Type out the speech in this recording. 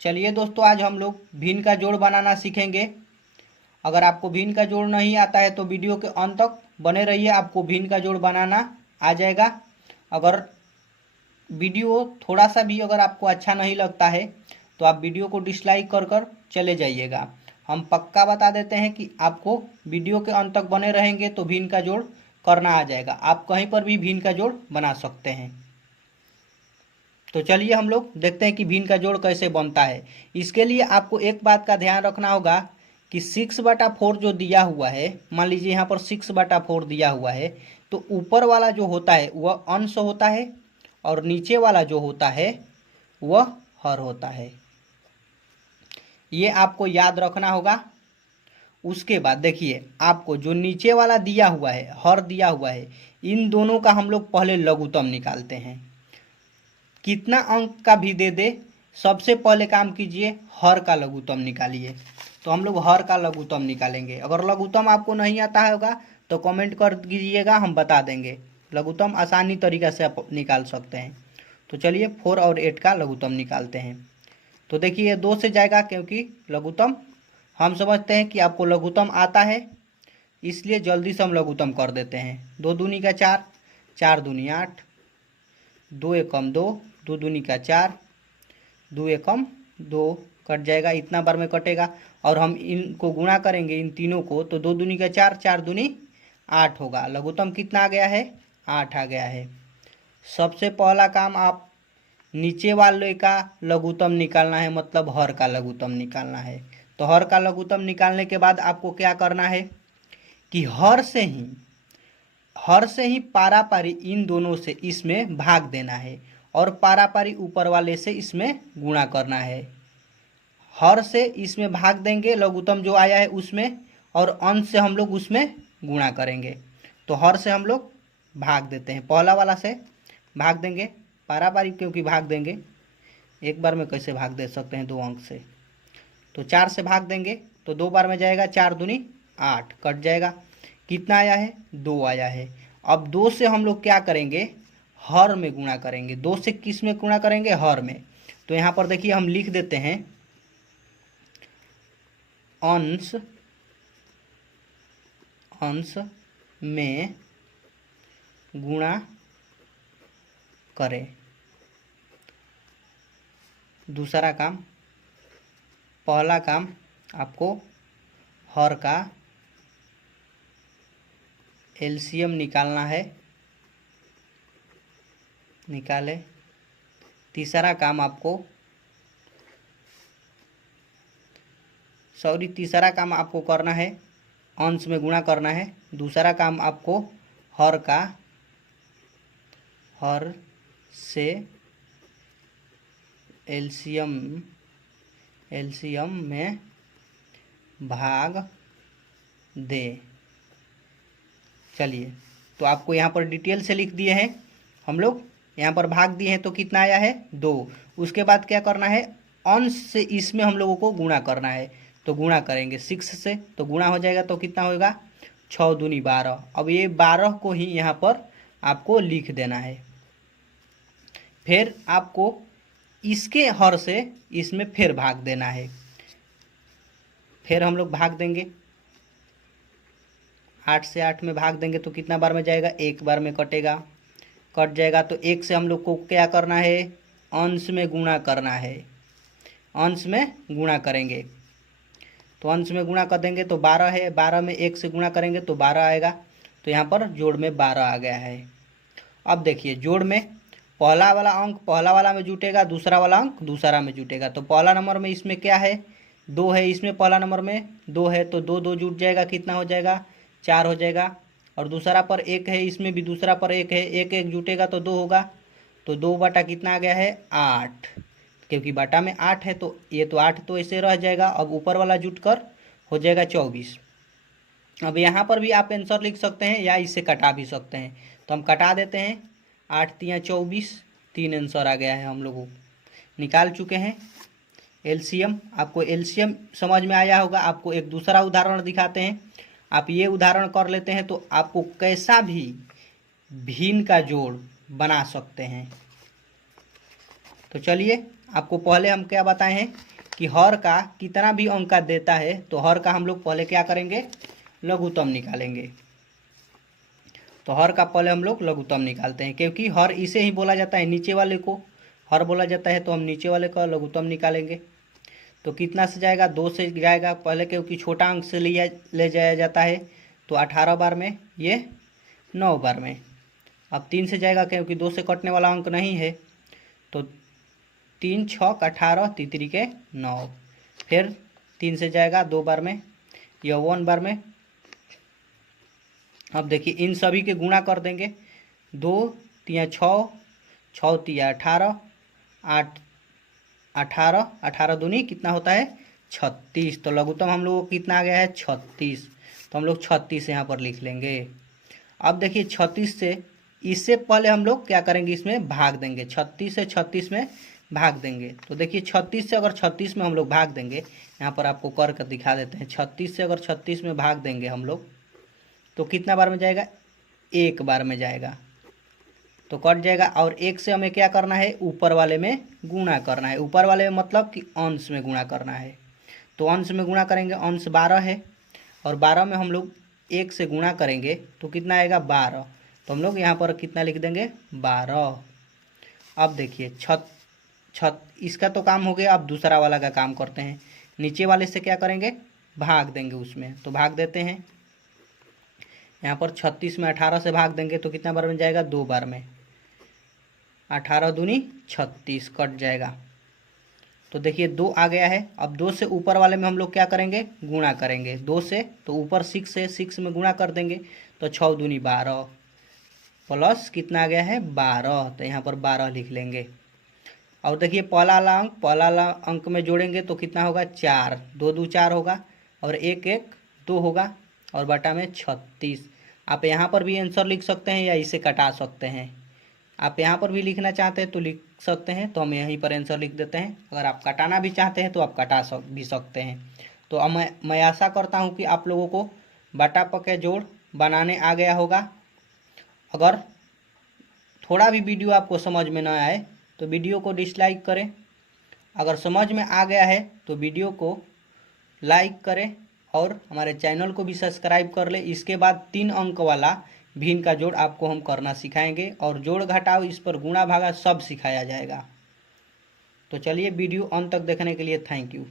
चलिए दोस्तों, आज हम लोग भिन्न का जोड़ बनाना सीखेंगे। अगर आपको भिन्न का जोड़ नहीं आता है तो वीडियो के अंत तक बने रहिए, आपको भिन्न का जोड़ बनाना आ जाएगा। अगर वीडियो थोड़ा सा भी अगर आपको अच्छा नहीं लगता है तो आप वीडियो को डिसलाइक कर कर चले जाइएगा। हम पक्का बता देते हैं कि आपको वीडियो के अंत तक बने रहेंगे तो भिन्न का जोड़ करना आ जाएगा। आप कहीं पर भी भिन्न का जोड़ बना सकते हैं। तो चलिए हम लोग देखते हैं कि भिन्न का जोड़ कैसे बनता है। इसके लिए आपको एक बात का ध्यान रखना होगा कि 6/4 जो दिया हुआ है, मान लीजिए यहाँ पर 6/4 दिया हुआ है, तो ऊपर वाला जो होता है वह अंश होता है और नीचे वाला जो होता है वह हर होता है। ये आपको याद रखना होगा। उसके बाद देखिए, आपको जो नीचे वाला दिया हुआ है, हर दिया हुआ है, इन दोनों का हम लोग पहले लघुत्तम निकालते हैं। कितना अंक का भी दे दे, सबसे पहले काम कीजिए हर का लघुत्तम निकालिए। तो हम लोग हर का लघुत्तम निकालेंगे। अगर लघुत्तम आपको नहीं आता होगा तो कमेंट कर दीजिएगा, हम बता देंगे। लघुत्तम आसानी तरीका से आप निकाल सकते हैं। तो चलिए 4 और 8 का लघुत्तम निकालते हैं। तो देखिए 2 से जाएगा, क्योंकि लघुत्तम हम समझते हैं कि आपको लघुत्तम आता है, इसलिए जल्दी से हम लघुत्तम कर देते हैं। 2 दूनी का 4, 4 दूनी 8, 2 एकम 2, 2 दूनी का 4, 2 एकम 2 कट जाएगा, इतना बार में कटेगा। और हम इनको गुणा करेंगे इन तीनों को, तो 2 दूनी का 4, 4 दूनी 8 होगा। लघुत्तम कितना आ गया है? 8 आ गया है। सबसे पहला काम आप नीचे वाले का लघुत्तम निकालना है, मतलब हर का लघुत्तम निकालना है। तो हर का लघुत्तम निकालने के बाद आपको क्या करना है कि हर से ही पारापारी इन दोनों से इसमें भाग देना है और पारापारी ऊपर वाले से इसमें गुणा करना है। हर से इसमें भाग देंगे, लघुत्तम जो आया है उसमें, और अंश से हम लोग उसमें गुणा करेंगे। तो हर से हम लोग भाग देते हैं, पहला वाला से भाग देंगे, पारापारी क्योंकि भाग देंगे, एक बार में कैसे भाग दे सकते हैं 2 अंक से। तो 4 से भाग देंगे तो 2 बार में जाएगा, 4 दूनी 8 कट जाएगा। कितना आया है? 2 आया है। अब 2 से हम लोग क्या करेंगे? हर में गुणा करेंगे। 2 से किस में गुणा करेंगे? हर में। तो यहाँ पर देखिए हम लिख देते हैं अंश में गुणा करें। दूसरा काम, पहला काम आपको हर का एलसीएम निकालना है, निकाले। तीसरा काम आपको करना है, अंश में गुणा करना है। दूसरा काम आपको हर से एलसीएम में भाग दे। चलिए, तो आपको यहाँ पर डिटेल से लिख दिए हैं हम लोग, यहाँ पर भाग दिए हैं। तो कितना आया है? 2। उसके बाद क्या करना है? अंश से इसमें हम लोगों को गुणा करना है। तो गुणा करेंगे 6 से, तो गुणा हो जाएगा, तो कितना होगा? 6 दूनी 12। अब ये 12 को ही यहाँ पर आपको लिख देना है। फिर आपको इसके हर से इसमें फिर भाग देना है। फिर हम लोग भाग देंगे, 8 से 8 में भाग देंगे तो कितना बार में जाएगा? 1 बार में कटेगा, कट जाएगा। तो 1 से हम लोग को क्या करना है? अंश में गुणा करना है। अंश में गुणा करेंगे, तो अंश में गुणा कर देंगे तो 12 है, 12 में 1 से गुणा करेंगे तो 12 आएगा। तो यहाँ पर जोड़ में 12 आ गया है। अब देखिए जोड़ में पहला वाला अंक पहला वाला में जुटेगा, दूसरा वाला अंक दूसरा में जुटेगा। तो पहला नंबर में इसमें क्या है? 2 है, इसमें पहला नंबर में 2 है, तो 2 2 जुट जाएगा, कितना हो जाएगा? 4 हो जाएगा। और दूसरा पर 1 है, इसमें भी दूसरा पर 1 है, 1 1 जुटेगा तो 2 होगा। तो 2 बटा कितना आ गया है? 8, क्योंकि बटा में 8 है तो ये तो 8 तो ऐसे रह जाएगा। अब ऊपर वाला जुट कर हो जाएगा 24। अब यहाँ पर भी आप आंसर लिख सकते हैं या इसे कटा भी सकते हैं। तो हम कटा देते हैं, 8 3 24, 3 आंसर आ गया है। हम लोग निकाल चुके हैं एलसीएम। आपको एलसीएम समझ में आया होगा। आपको एक दूसरा उदाहरण दिखाते हैं, आप ये उदाहरण कर लेते हैं तो आपको कैसा भी भिन्न का जोड़ बना सकते हैं। तो चलिए आपको पहले हम क्या बताए हैं कि हर का कितना भी अंक का देता है तो हर का हम लोग पहले क्या करेंगे, लघुत्तम निकालेंगे। तो हर का पहले हम लोग लघुत्तम निकालते हैं, क्योंकि हर इसे ही बोला जाता है, नीचे वाले को हर बोला जाता है, तो हम नीचे वाले का लघुत्तम निकालेंगे। तो कितना से जाएगा, 2 से जाएगा पहले, क्योंकि छोटा अंक से ले जाया जाता है। तो 18 बार में, ये 9 बार में। अब 3 से जाएगा, क्योंकि 2 से कटने वाला अंक नहीं है, तो 3 छक 18, तीतरी के 9। फिर 3 से जाएगा 2 बार में, यह 1 बार में। अब देखिए इन सभी के गुणा कर देंगे, 2 तिया 6, 6 तिया 18, 8 18, 18 दूनी कितना होता है 36। तो लघुत्तम हम लोगों को कितना आ गया है 36। तो हम लोग 36 यहाँ पर लिख लेंगे। अब देखिए 36 से, इससे पहले हम लोग क्या करेंगे, इसमें भाग देंगे। 36 से 36 में भाग देंगे। तो देखिए 36 से अगर 36 में हम लोग भाग देंगे, यहाँ पर आपको कर कर दिखा देते हैं। 36 से अगर 36 में भाग देंगे हम लोग, तो कितना बार में जाएगा, 1 बार में जाएगा, तो कट जाएगा। और 1 से हमें क्या करना है, ऊपर वाले में गुणा करना है। ऊपर वाले में मतलब कि अंश में गुणा करना है। तो अंश में गुणा करेंगे, अंश 12 है, और 12 में हम लोग 1 से गुणा करेंगे तो कितना आएगा 12। तो हम लोग यहाँ पर कितना लिख देंगे 12। अब देखिए इसका तो काम हो गया। अब दूसरा वाला का काम करते हैं। नीचे वाले से क्या करेंगे, भाग देंगे उसमें। तो भाग देते हैं, यहाँ पर 36 में 18 से भाग देंगे तो कितना बार में जाएगा, 2 बार में। 18 दूनी 36, कट जाएगा। तो देखिए 2 आ गया है। अब 2 से ऊपर वाले में हम लोग क्या करेंगे, गुणा करेंगे। 2 से तो ऊपर 6 से 6 में गुणा कर देंगे, तो 6 दूनी 12 प्लस कितना आ गया है 12। तो यहाँ पर 12 लिख लेंगे। और देखिए पहला वाला अंक में जोड़ेंगे तो कितना होगा 4, 2 2 4 होगा, और 1 1 2 होगा, और बटा में 36। आप यहाँ पर भी आंसर लिख सकते हैं या इसे कटा सकते हैं। आप यहाँ पर भी लिखना चाहते हैं तो लिख सकते हैं, तो हम यहीं पर आंसर लिख देते हैं। अगर आप कटाना भी चाहते हैं तो आप कटा भी सकते हैं। तो अब मैं आशा करता हूँ कि आप लोगों को बटा पके जोड़ बनाने आ गया होगा। अगर थोड़ा भी वीडियो आपको समझ में न आए तो वीडियो को डिसलाइक करें। अगर समझ में आ गया है तो वीडियो को लाइक करें और हमारे चैनल को भी सब्सक्राइब कर ले। इसके बाद 3 अंक वाला भिन्न का जोड़ आपको हम करना सिखाएंगे, और जोड़ घटाव, इस पर गुणा भागा सब सिखाया जाएगा। तो चलिए वीडियो अंत तक देखने के लिए थैंक यू।